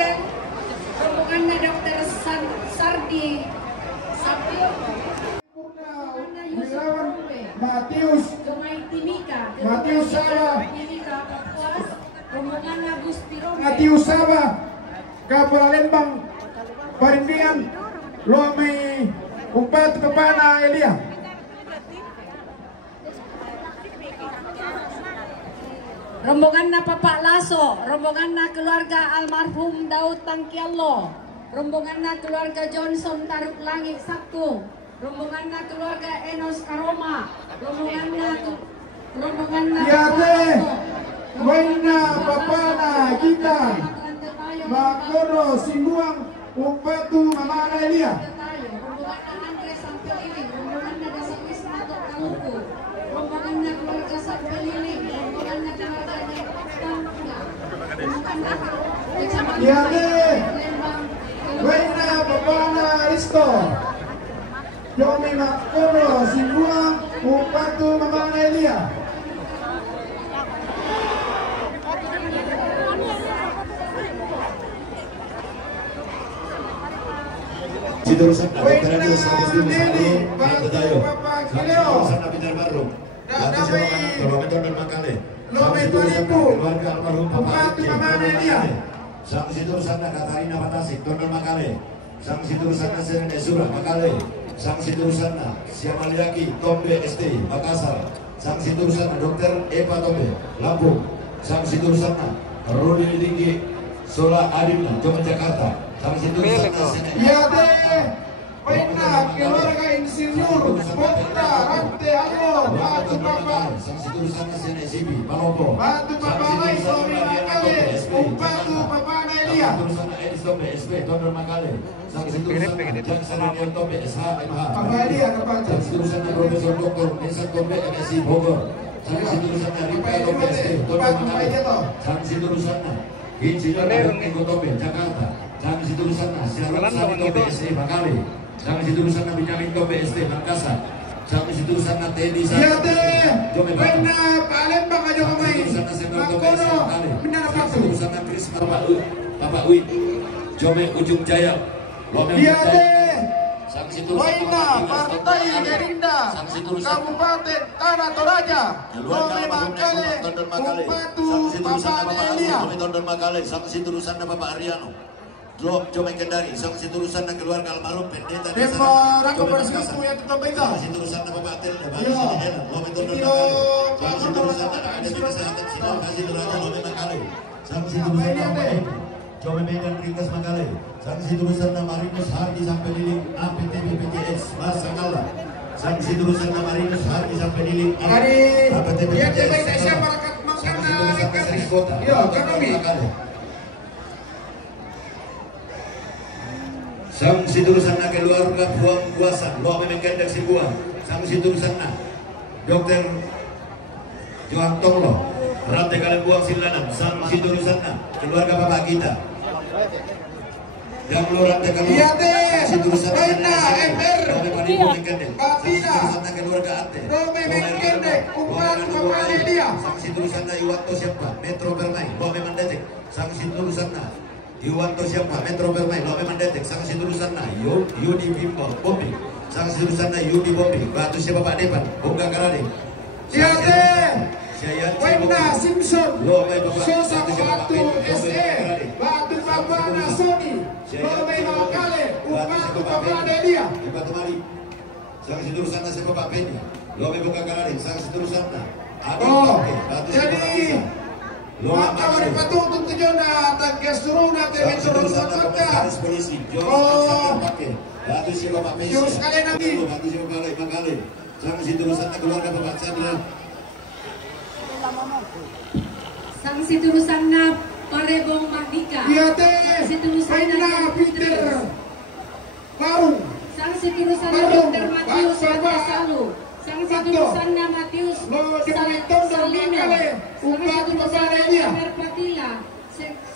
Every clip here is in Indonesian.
Presiden rombongannya Dr. Sardi Sapio Matius Saba rombongan Gusti Robe Matius Saba Kapal Lembang Parindingan Lomi Umpat Kepana Elia rombongan na Papa Laso, rombongan na keluarga almarhum Daud Tangkiallo, rombongan na keluarga Johnson Taruk Langit Sakku, rombongan na keluarga Enos Karoma, rombongan na Yate Waina Papana kita Makono Simbuang Umpatu Mamana Elia rombongan na Andre Sampeliling, rombongan na Dasar Wisma Tok Kaluku, rombongan na keluarga Sampeliling, rombongan na keluarga Yate Waina Papana Risto Yomi Makono Simbuang Umpatu Mamana Elia Siturusan Veteranius Agustinus Maru, Bedayo, Siturusan Peter Baru, Kilometer dan Makale, Siturusan keluarga almarhum Bapak Makale, Sang Siturusan Katarina Patasik, Tondon Makale, Sang Siturusan Serene Sura Makale, Sang Siturusan Siamaliaki, Tombe ST, Makassar, Sang Siturusan Dr. Eva Tombe, Lampung, Sang Siturusan Rudi Tinggi, Sola Adimna, Jakarta, Sang Siturusan Yate Waina keluarga Insinyur Bokta Rante Ayo Batu Papa Sang Siturusan Senesibi, Palopo, Batu Papa Laiso Makale Umpatu Papa Elia Sang Siturusan Edis Tombe SP, Tondor Makale, Sang Siturusan Jang Serenian Tombe SH MH, Apa Elia kepada Sang Siturusan Profesor Dr. Nesa Tombe MSI Bogor, Sang Siturusan Rika Tombe ST, Tondor Makale, Sang Siturusan Insinyur Eko Tombe Jakarta, Sang Siturusan Siaran Sani Tombe SE Makale, Sang Siturusan Benyamin Tombe ST Makassar, Sang Siturusan Teddy Yate Waina Palembang aja kemain Makono benar apa tuh Siturusan Krisna Bapak Wid, Jome Ujung Jaya, Yate Sang Siturusan Waina Partai Gerindra Kabupaten Tanah Toraja Lomi Makale Umpatu Papa Elia Tondor Makale, Sang Siturusan Bapak Ariano, Jome Kendari, Sang Siturusan keluarga almarhum Pendeta Demo Rangka Bersekutu yang tetap baik Sang Siturusan Bapak Atel, Lomi Tondor Makale, Sang Siturusan Akademi Kesehatan Sinar Hasil Raja Lomi Makale, Sang Siturusan Bapak Jome Medan Ringkas Makale, Sang Siturusan Marinus Hardi sampai Liling APT BPJS Masangala, Sang Siturusan Marinus Hardi sampai Liling APT BPJS Sang Siturusan Serikota, Sang Siturusan keluarga Buang Kuasa, Loh Memekendek Sibuang, Sang Siturusan Dr. Johan Tonglo, Rantai Kalian Buang Silanam, Sang Siturusan keluarga Bapak kita, yang Rantai Kalian Yate Siturusan Waina MR Papina keluarga Ate, Romi Mekendek Umpatu Papa Elia Sang Siturusan Iwanto siapa? Metro Permai, Loh Mendetek, Sang Siturusan Iwanto siapa? Metro Permai, Loh Mendetek, Sang Siturusan Yudi Bimbo Bombi, Sang Siturusan Yudi Bombi, Batu siapa Pak Depan, Bunga Karade, Yate Waina Simpson Sosa Batu SE Batu Papa Nasoni Lomi Makale Umpatu Papa Elia Batu Mari, Sang Siturusan siapa Pak Penny, Loh Bunga Karade, Sang Siturusan jadi maka mari patuntun tujuan tangga suruna tebe turusan kota Batu siapa Pak Penny, jurus kalian nanti Batu siapa Pak Makale, Sang Siturusan keluarga Bapak Chandra, Sang Siturusan Parebong Mahnika, Yate Siturusan Waina Peter Baru Sang Siturusan Dr. Matius Salu, Sang Siturusan Matius Salino, Sang Siturusan Merpatila,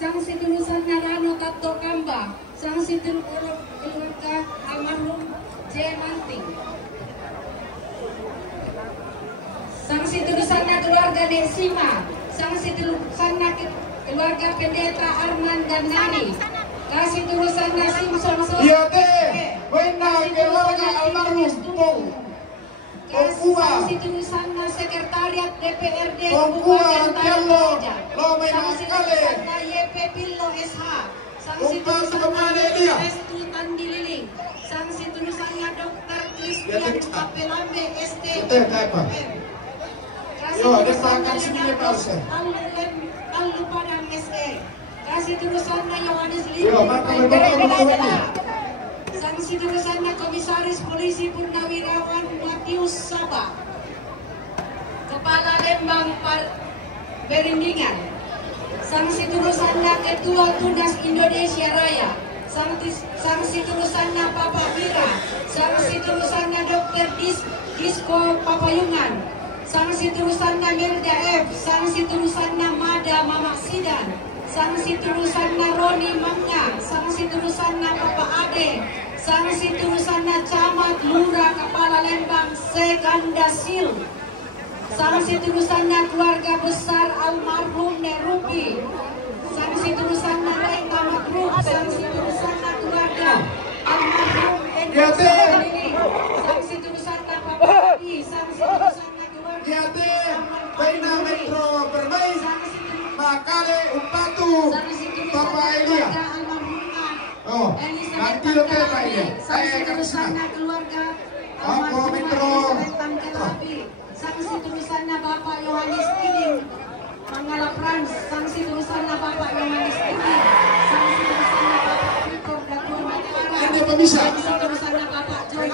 Sang Siturusan Rano Tato Kamba, Sang Siturusan keluarga almarhum J. Manting, Sang Siturusan keluarga Desima, Sang Siturusan keluarga Pendeta Arman dan Nani, Kasih tulisan Simpson Iya teh, wena keluarga almarhum Sanksi tulisan Sekretariat DPRD Kabupaten Tiallo, Sanksi tulisan YP Pillo SH. Sanksi tulisan Restu Tandililing. Sanksi tulisannya Dr. Christian Papelambe ST. Kasih tulisannya Allu Padang SE. Kasih tulisannya Yohanes Lino. Sanksi tulisannya Komisaris Polisi Purnawirawan Matius Sabah. Kepala Lembang Berindingan. Sanksi tulisannya Ketua Tunas Indonesia Raya. Sanksi tulisannya Papa Mira. Sanksi tulisannya Dr. Disko Papayungan. Sanksi tulisannya Mirda F. Sanksi tulisannya Mada Mamak Sidan. Sanksi tulisannya Roni Mangga. Sanksi tulisannya Papa Ade. Sanksi tulisannya Camat Lurah Kepala Lembang Sekandasil. Sanksi tulisannya keluarga besar almarhum Nerupi. Sanksi tulisannya Reka Makruf. Sanksi tulisannya keluarga almarhum Endra. Sanksi tulisannya Papa Adi. Sanksi tulisannya keluarga Baina Metro Permai, Makale Upatu, Papa Elia. Oh, nanti lo Pak Elia. Saya akan kesana. Keluarga Apa Metro? Sanksi tulisannya Bapak Yohanes Tiding Manggala Frans. Sanksi tulisannya Bapak Yohanes Tiding. Sanksi tulisannya Bapak Victor Datul Matara. Ini apa bisa? Sanksi tulisannya Bapak Joy.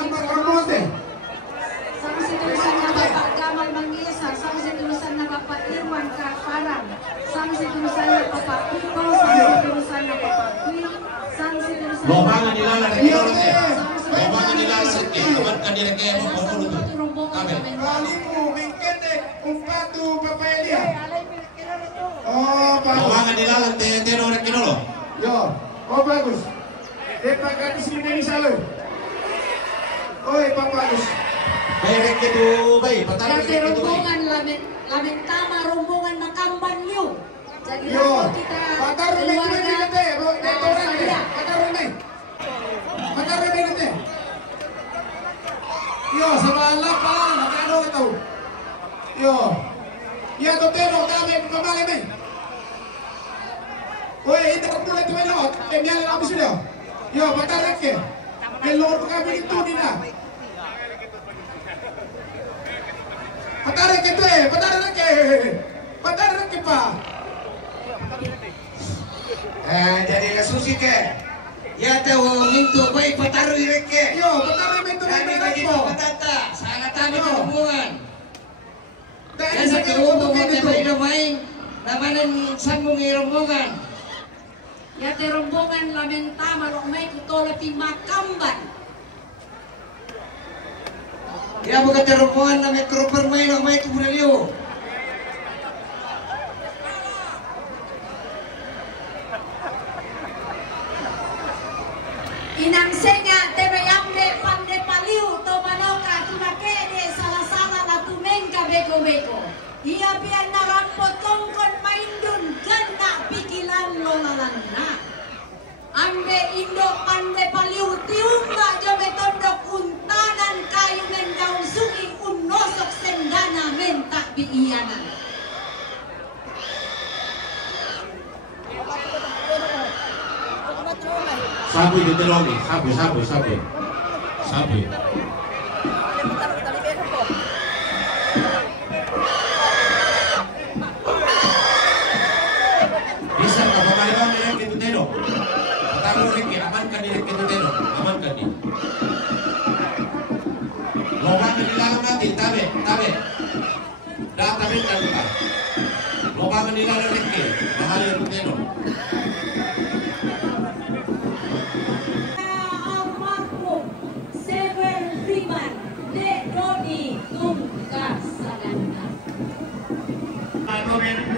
Sanksi tulisannya Bapak Gamal Manggisa. Sanksi tulisannya Bapak Irwan Karaparang. Sanksi tulisannya Bapak Piko. Sanksi tulisannya Bapak Dwi. Sanksi tulisannya Lobangan dilalar Lobangan dilalar amankan diri ke Kalimu mengkene Upatu Papa Elia. Oh, bagus. Lobangan dilalar tenor kinolo. Yo, oh bagus. Depan gadis ini selalu. Oi, Pak bagus. Baik itu baik, pertama Jadi rombongan lamentama rombongan Makamban Liu. Jadi Yo, kita patar keluarga Patar Yo, sabala pa, nakano ito. Yo. Ya to pero kami pamali me. Oy, ito ko pula ito no. Emyal na bisu dia. Yo, patar ke. Kelor ko kami itu dina. Patar ke tu Patar ke pa. Jadi kasusi ke. Ya tahu mintu baik pataru direke. Yo, patar me tu Kami bagi ko. patata, sangat kami hubungan. Dahil Dan sa sa kerumong karumo mga tayo main, namanan sambong irombongan. Ya te rombongan lamentama romay kutola ti Makamban. Ya bukan terombongan na may kroper main, may tubulaliw. Inangsenya temayambe pande paliu to manoka tunakede salah-salah na tumengka beko-beko. Ia biar narampo tongkon maindun ganda pikilan lo lalana. Ambe indo pande paliu tiumba jome tondok untanan kayu mendaun suki unosok sendana mentak biiyanan. Sabi dito logi, sabi. Bisa ka pamaliwan ni Reke Tuteno. Patalo Reke, amankan ni Reke Tuteno, amankan ni. Lobangan dilalang natin, tabi. Tabi kan kita. Lobangan dilalang Reke, mahal yung Tuteno.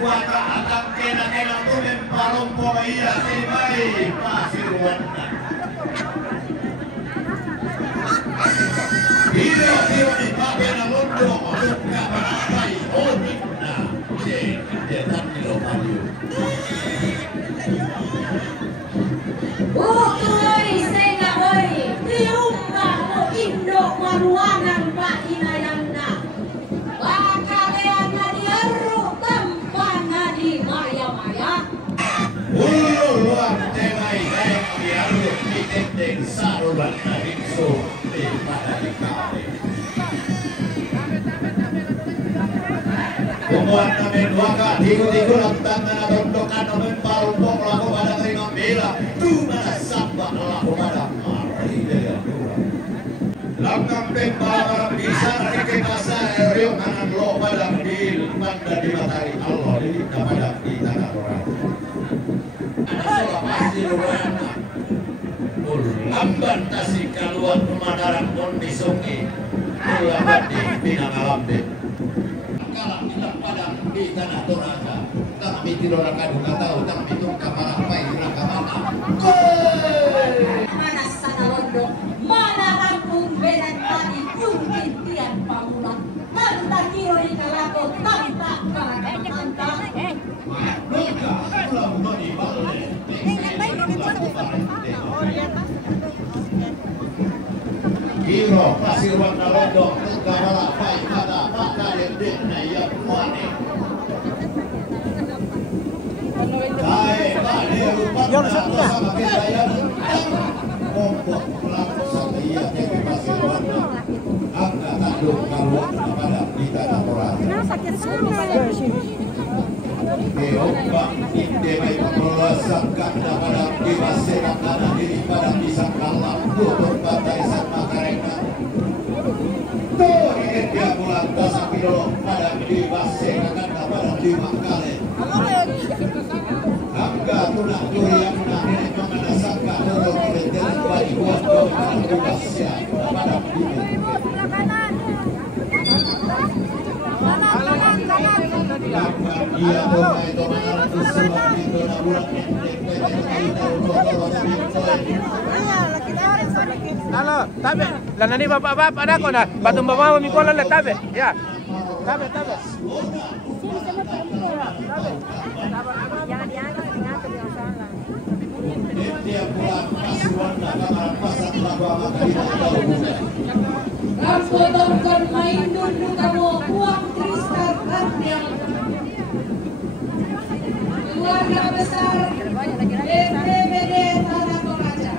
Kuaka akan kena tulen parompo iya simai pasiruan. Hiro di pabe na mundo untuk kapakai otikna. Jadi tan di lokal. dendeng sarulan hingso di pada dikali. Umuan namin waka, tigo-tigo lang tangan na tondokan namin parumpok laku pada terima bila tumana samba laku pada maridaya dua. Langkang pembawa bisa rike masa eriok anak lo pada bil pada di matahari Allah di pada di tanah orang. Anak soal pasti luana. Lamban tasik kaluan pemadaran kondi sungi. Lamban di binang alambe. Kalah kita pada di tanah Toraja. Tapi tidak orang kadu tahu tapi itu kamar apa itu kamar. Mana sana londo, mana rampung benan tadi mungkin tiang pamulan. Tanta kiro ikalako, tanta karakanta. Maka pulau noni balde. Kiro pasir warna londo, kawala pai kada maka dendek na ia kuane. Kai bade rupa sama kita ya. Kompok pulang satria tebe pasir warna. Angga tanduk kaluan pada kita orang. Sakit semua. Keombang indemai pengelola sangka pada dimasirkan tanah diri pada pisang kalam tutup batai sama karena tuh ini dia bulan dasar pidolong pada dimasirkan pada 5 kali angga tunak durian ini mengenai sangka turun dengan bayi buat pada dimasirkan pada diri ia domai domai semua itu naburan halo, tabe. Lah nani bapak-bapak dah kau dah. Batum bapak memikul lah tabe. Ya. Tabe. Jangan diangkat dengan kebiasaan. dia pulang pasuan kamar pasang lagu apa kita tahu bukan. Rampotonkan main dulu kamu uang kristal Ardian. Keluarga besar BPBD Tanah Toraja.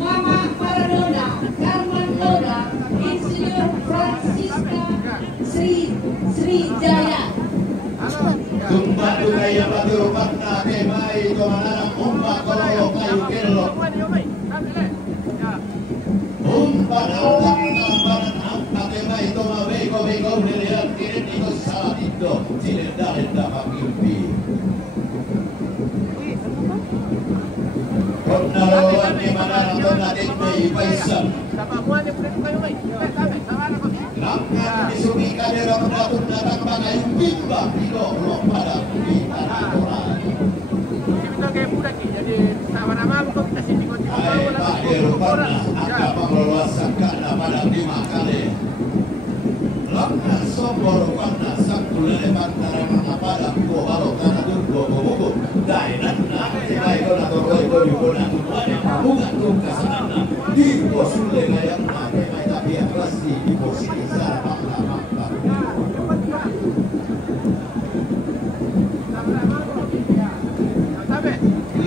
Mama Maradona, Carmen Loda, Insinyur Francisca Srijaya. Tumbang budaya batu rumpatna kemai tomanana umpa kololo kayu kelo. Umpan autak nambanan ampa kemai toma bego dilihat kirim ikut salah itu cilenda pakimpi. Kondaluan di mana nona dendai paisan. Langkan disugi kadera mendatuk datang pakai bimbang hidup belum pada di tanah orang. Kita kayak budak ni, jadi tak mana-mana untuk kita sini kau tiba Hai Pak Dirupana, angka pengelola sakana pada 5 kali. Langkan sombor rupana sakulele pantara mana pada kuo halo tanah tunggu buku. Dainatna tibai kona toroi kodi kona tuane bukan tungka sanana. Di posule gayakna kemai tapi aklasi di posisi sarapang lamang.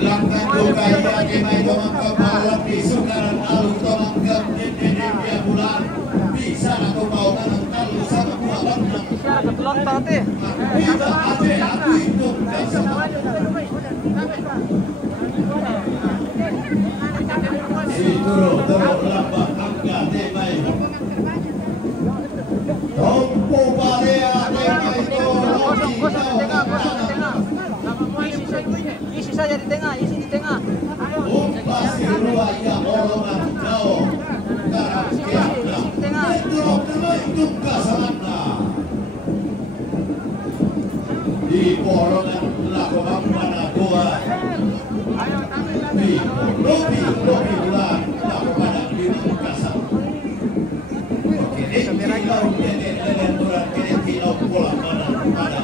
Langkan dukaya kemai tomang kebalan di sukaran alu tomang ke dia bulan bisa aku mau tanam talu sama buah benang. Betulan tadi. Bisa aja aku hidup dan sama. Si turun lambang angka temai. Tompo barea temai Isi saja di tengah, isi di tengah. umpas kedua ia golongan jauh. Karena betul tungka sangatna. Di golongan lakukan mana gua. Di lobi bulan lakukan di kasar. Oke, ini turun kini pulang mana pada.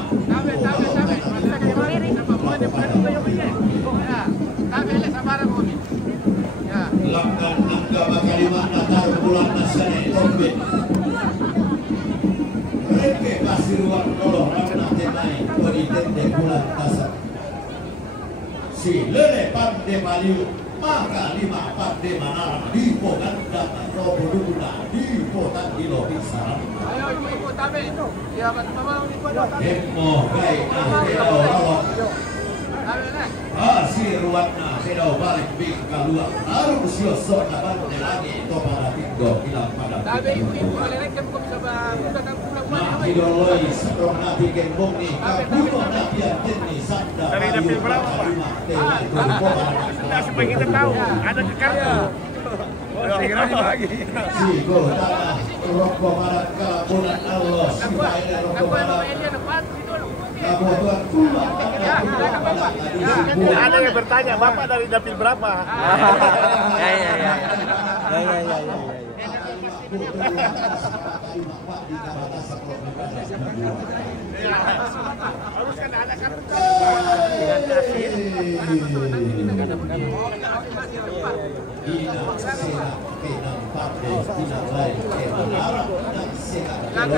Langkan angka bagaimana natar bulan nasane tombe. Reke pasiruan noloh ramna temai kodi tende bulan kasar. Si lele pande maliu maka 5 Pande Manarang di Poganda Roboduna di Potan di Lobisaran. Ayo ibu-ibu tabe itu. Ya, mama ibu ada tabe. Demo baik Pedau Lalok. Ruatna Pedau balik bing kalua. Arum siosok naban nelagi to pada tigo hilang pada. Tabe ibu-ibu melelek kan kok bisa bang. Datang pulang. Nah, idoloi setrong nabi gembong nih. Kabuno nabi jenis sanda. Dari dapil berapa, Pak? Sudah supaya kita tahu ada ke kartu. Saya kira lagi. Sigo tanah rokok marat kelabunan Allah. Sipaida rokok marat. Kabutuan kuat. Ada yang bertanya, Bapak dari dapil berapa? Ya. Harus kan ada kartu.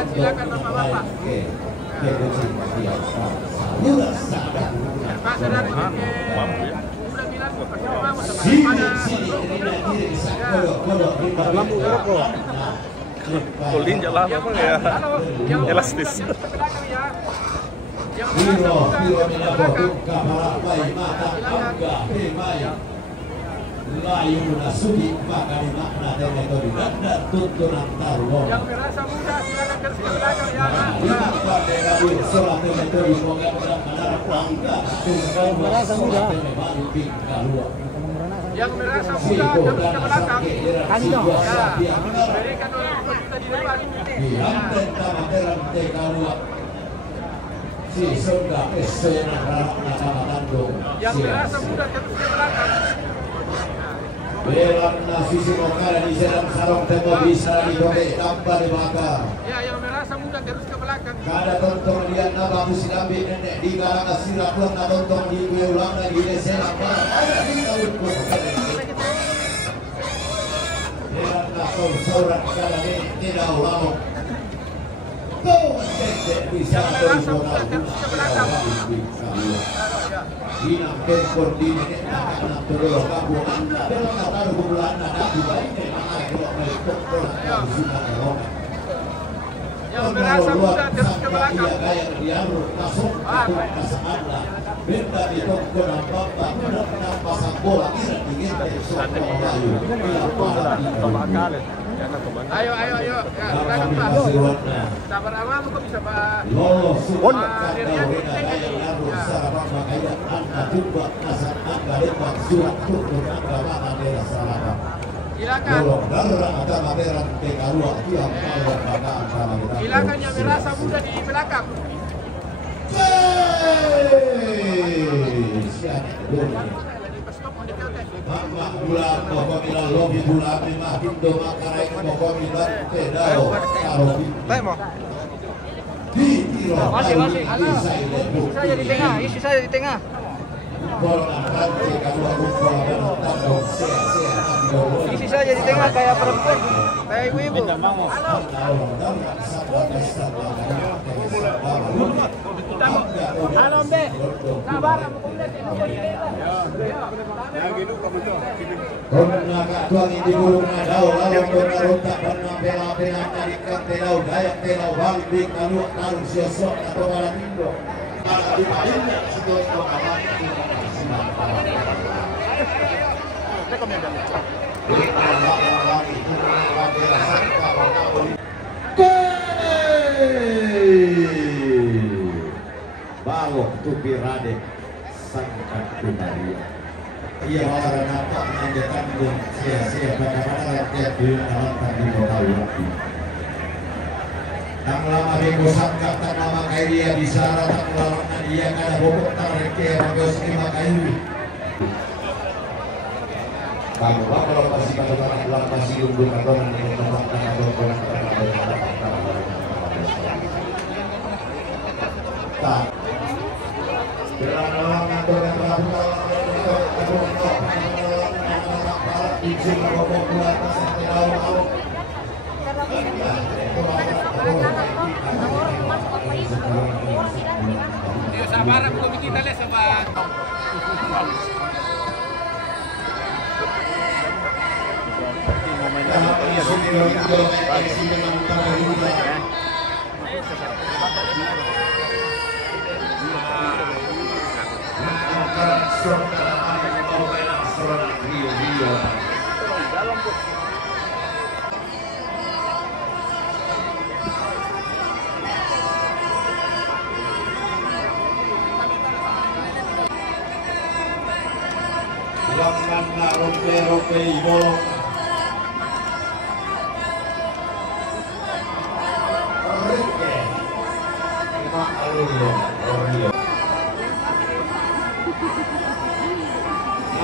Silakan Bapak-bapak. Kulin jalan apa ya? Elastis. Hiro minabotuk kapalapai mata angga hemaya layu nasuki makani makna dan metode dan tuntunan taruh. Yang merasa muda silakan terus ke belakang ya. Lima pada kabin sholat metode program menara angga tunggal merasa muda baru bingkalua. Yang merasa muda terus ke belakang. Kandong. Ya. Berikan orang kita di depan. Dihanten tamateran tekalua. Si surga pesona rana tamatandong. Yang merasa muda terus ke belakang. Belan nasi simokara di sedang sarong temo bisa didobe tanpa dibakar. Ya, yang merasa muda terus ke belakang. Kada tontong dia naba musilambi nenek di garang asira pulang na tontong di ulang lagi di selang barang ada di tahun pun. Belan nasol sorak kada nenek tidak ulang. Kau nenek bisa terus ke belakang. Inang tempor di nenek anak terus kamu anda belum tahu bulan ada di baik mana kalau meliput orang sudah terong. Yang merasa muda terus ke belakang. Gaya diaru masuk ke pasangan lah. Benda di toko nampak nak pasang bola tidak ingin besok Melayu. Ayo. Ya, silakan Pak. Sabar aman kok bisa Pak. Lolos sudah kata mereka gaya diaru sarabang makanya anak jumpa nasan angka lepas surat turun angka mana bela sarabang. Silakan. Silakan yang merasa muda di belakang. Mama bulan pokok bilang lobi bulan lima hindo makarai pokok bilang pedao taruh di tiro Saya di tengah, isi saya di tengah. Isi saja di tengah kayak perempuan, kayak ibu-ibu. Halo Mbak, sabar. Balok tupi radek sangkat tunaria. Ia orang apa menandakan sia-sia bagaimana rakyat dilakukan di kota Wati. Tak lama bego sangkat tak lama kaya dia bicara tak lama dia kada bobok tak reke bagus lima kayu. Kamu kalau masih pada orang masih unggul kantoran dengan tempat kantoran tak. Sabar aku kita lihat sabar. Lakukanlah rope bolong.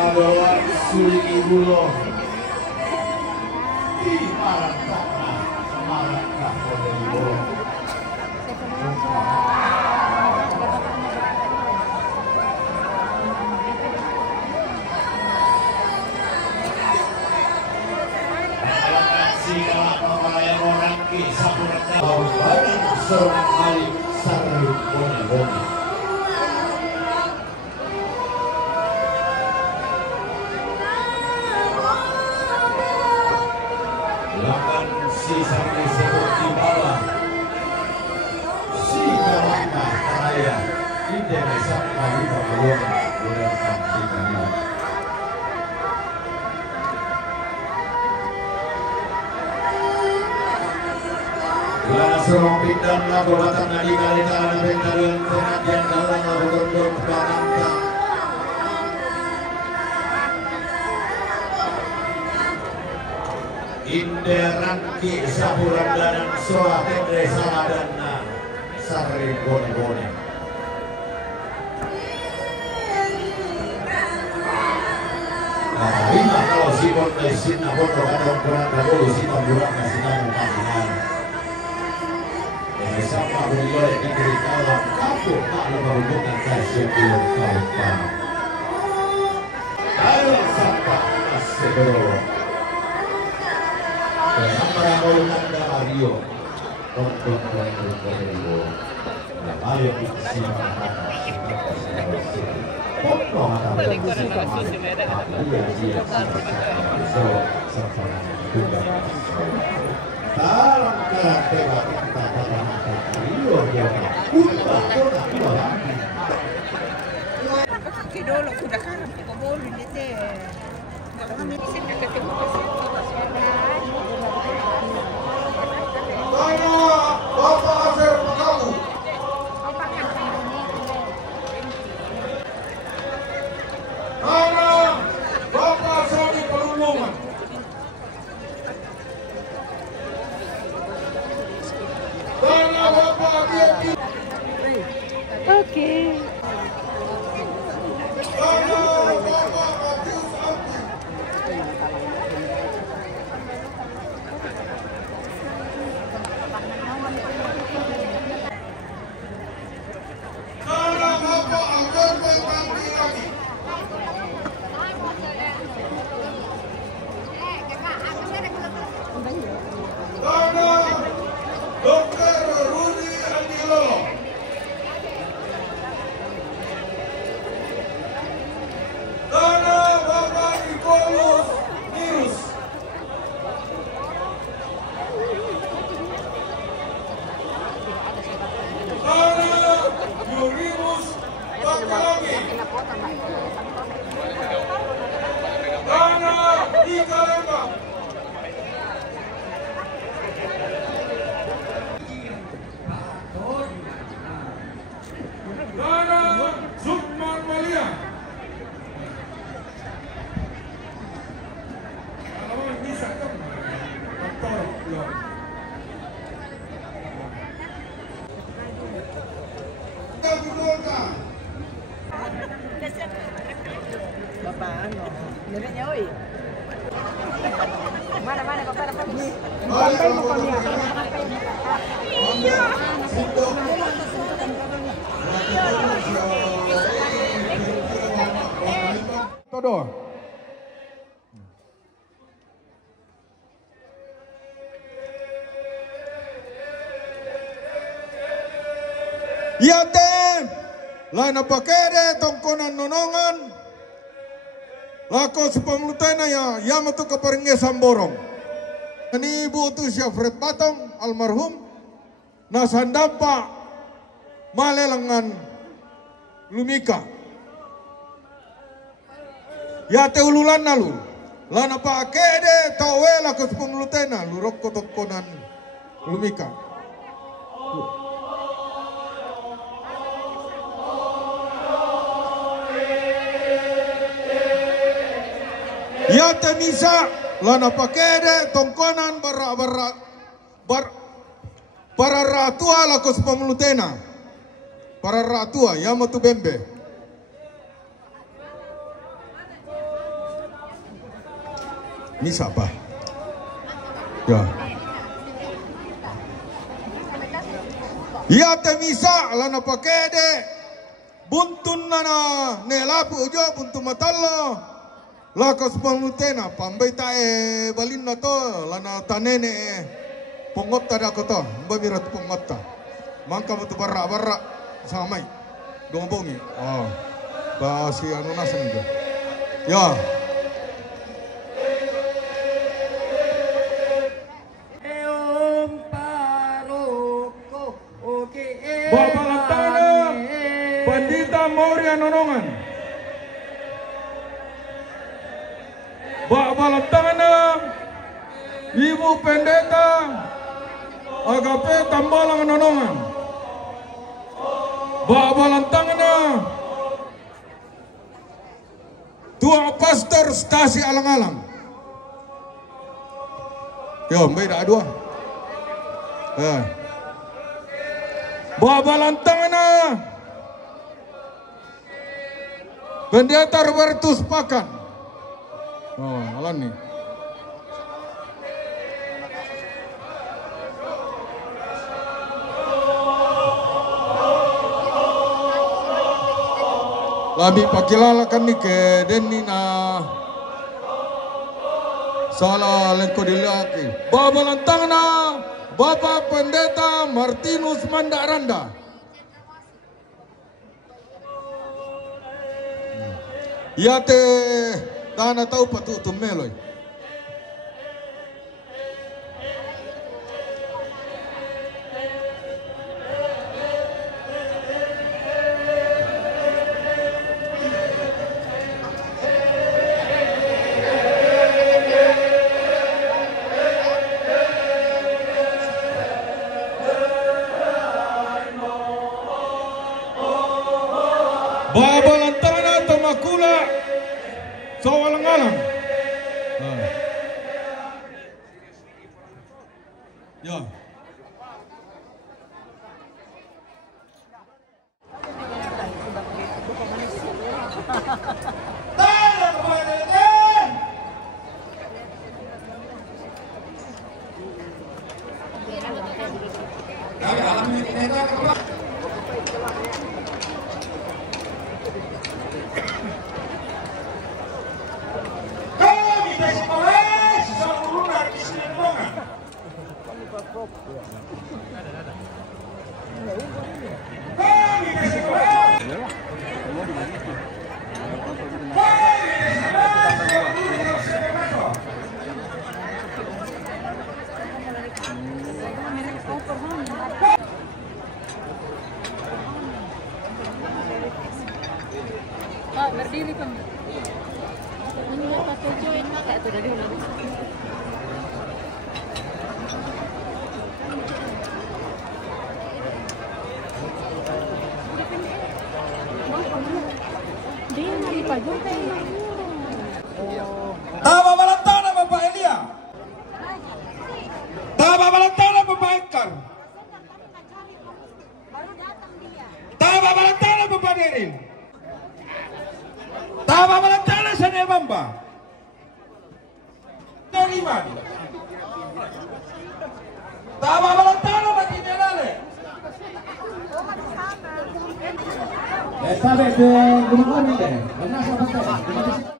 Adalah Suliki Bulong di Marangkana, Marangkana Kodeli Bulong. Sikap pemain orang kisah berkata badan seorang kali sarung boni-boni. Lakan si sampai seperti bawah si kamana raya di desa kali Pakuwon berdasarkan tinggal. Langsung pindah lakukan nadi kali tangan pencarian pengajian dalam lakukan barangka. Inderanki saburan dan soa tendre saladana sari bone-bone. Lima kalau si bonde sinna bondo kadang kurang kadang si tamburan sinna mengkajian. Sama beliau diberi kawan aku tak lupa hubungan kasih belum kawan. Ayo sampah masih belum. Sampai golongan Mario, tonton Mario. Mario kita siapa? Potong atau dalam karakter Mario dia Kidolo sudah kan kita boleh gitu. Kami bisa ketemu Bapak Asep kamu. Bapak Sony Perhubungan. Bapak Biati. Oke. Bapak Matius Abdi. Bapak Agar Bekati lagi. Dr. Rudi Andilo. Bapak Nikolus Nirus. Yurimus Bakalagi. Ika Lembang. Sukman Malia. Kalau bisa kan motor belum. Bapak ano, neneknya oi. Mana Bapak dapat ni? Sampai mo kami. Todo. Yaten, lain apa kere tongkonan nonongan, lako sepamlutena ya yamatu keperingnya samborong. Ini Ibu tu Syafred Batong almarhum nasandapa malelangan lumika. Ya te ululan nalu. Lana pa kede tawela ko pumlutena lurok ko tokonan lumika. Ya te misa lana pa kede tongkonan para ratua la ko pumlutena. Para ratua ya matu bembe. Misa apa? Ya. Ya te misa lana pakede buntun nana nelapu ujo buntun matallo lakas pamutena pambai tae balin na to lana tanene pongotta da koto mbamirat pongotta mangka mutu barra samai dombongi basi anu nasan jo ya. Bapak Lantana, Pandita Maurya Nonongan. Bapak Lantana, Ibu Pendeta Agape Tambalang Nonongan. Bapak Lantana, Tua Pastor Stasi Alang-Alang. Yo, beda dua. Bawa lantangana Pendeta Robertus Pakan. Oh, alam nih. Labi pakilalakan nih ke Denny na salah lengko dilaki. Bawa lantangana Bapak Pendeta Martinus Mandaranda. Ya te tanah tahu patu tumeloi. Baba lantana tamakula sawalang-alang. Ya. Berdiri kan. Ini apa tujuan kayak itu dari mana? Dia nari pajung kayak Taba balantana Bapak Elia. Taba balantana Bapak Ekar. Taba balantana Bapak Derin. Taba balantana Sane Bamba. Nariman. Taba balantana Bagi Nerale. Sabe que